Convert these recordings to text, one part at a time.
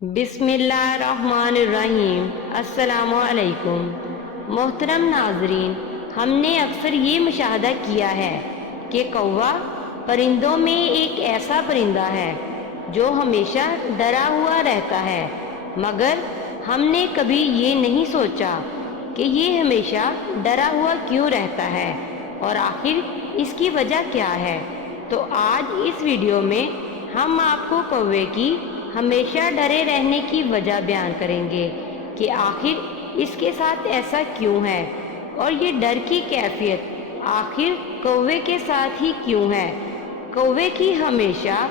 बिस्मिल्लाहिर्रहमानिर्रहीम। अस्सलामु अलैकुम। मोहतरम नाजरीन, हमने अक्सर ये मुशाहदा किया है कि कौवा परिंदों में एक ऐसा परिंदा है जो हमेशा डरा हुआ रहता है, मगर हमने कभी ये नहीं सोचा कि ये हमेशा डरा हुआ क्यों रहता है और आखिर इसकी वजह क्या है। तो आज इस वीडियो में हम आपको कौवे की हमेशा डरे रहने की वजह बयान करेंगे कि आखिर इसके साथ ऐसा क्यों है और ये डर की कैफियत आखिर कौवे के साथ ही क्यों है। कौवे की हमेशा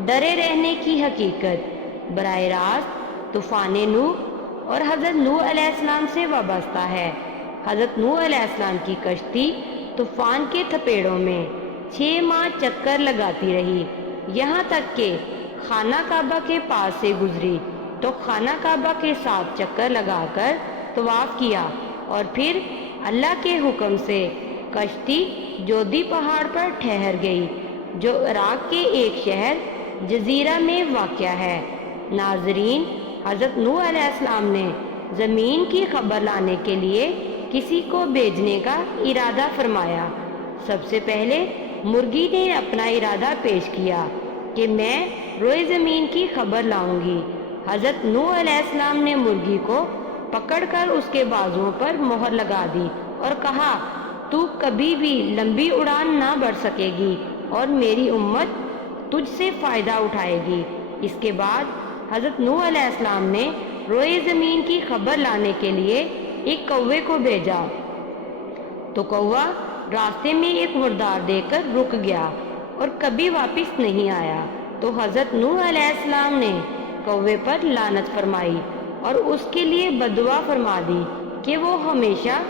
डरे रहने की हकीकत बराह रास्त तूफ़ान नूह और हज़रत नूह अलैहिस्सलाम से वाबस्ता है। हज़रत नूह अलैहिस्सलाम की कश्ती तूफ़ान के थपेड़ों में 6 माह चक्कर लगाती रही, यहाँ तक कि खाना काबा के पास से गुजरी तो खाना काबा के 7 चक्कर लगाकर तवाफ किया और फिर अल्लाह के हुक्म से कश्ती जोदी पहाड़ पर ठहर गई, जो इराक के एक शहर जजीरा में वाक़या है। नाजरीन, हज़रत नूह अलैहिस्सलाम ने ज़मीन की खबर लाने के लिए किसी को भेजने का इरादा फरमाया। सबसे पहले मुर्गी ने अपना इरादा पेश किया कि मैं रोए ज़मीन की खबर लाऊंगी। हज़रत नूह अलैहिस्सलाम ने मुर्गी को पकड़कर उसके बाजुओं पर मोहर लगा दी और कहा, तू कभी भी लंबी उड़ान ना बढ़ सकेगी और मेरी उम्मत तुझसे फ़ायदा उठाएगी। इसके बाद हज़रत नूह अलैहिस्सलाम ने रोए ज़मीन की खबर लाने के लिए एक कौवे को भेजा, तो कौवा रास्ते में एक मुर्दार देकर रुक गया और कभी वापस नहीं आया। तो हज़रत नूह अलैहिस्सलाम ने कौवे पर लानत फरमाई और उसके लिए बददुआ फरमा दी कि वो हमेशा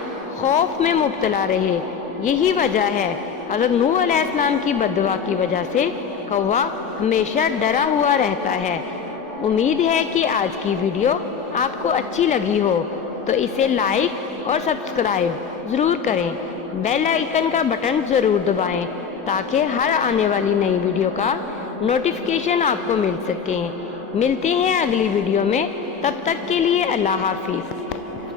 खौफ में मुब्तला रहे। यही वजह है हज़रत नूह अलैहिस्सलाम की बददुआ की वजह से कौवा हमेशा डरा हुआ रहता है। उम्मीद है कि आज की वीडियो आपको अच्छी लगी हो, तो इसे लाइक और सब्सक्राइब ज़रूर करें। बेल आइकन का बटन ज़रूर दबाएं ताकि हर आने वाली नई वीडियो का नोटिफिकेशन आपको मिल सके। मिलते हैं अगली वीडियो में, तब तक के लिए अल्लाह हाफिज़।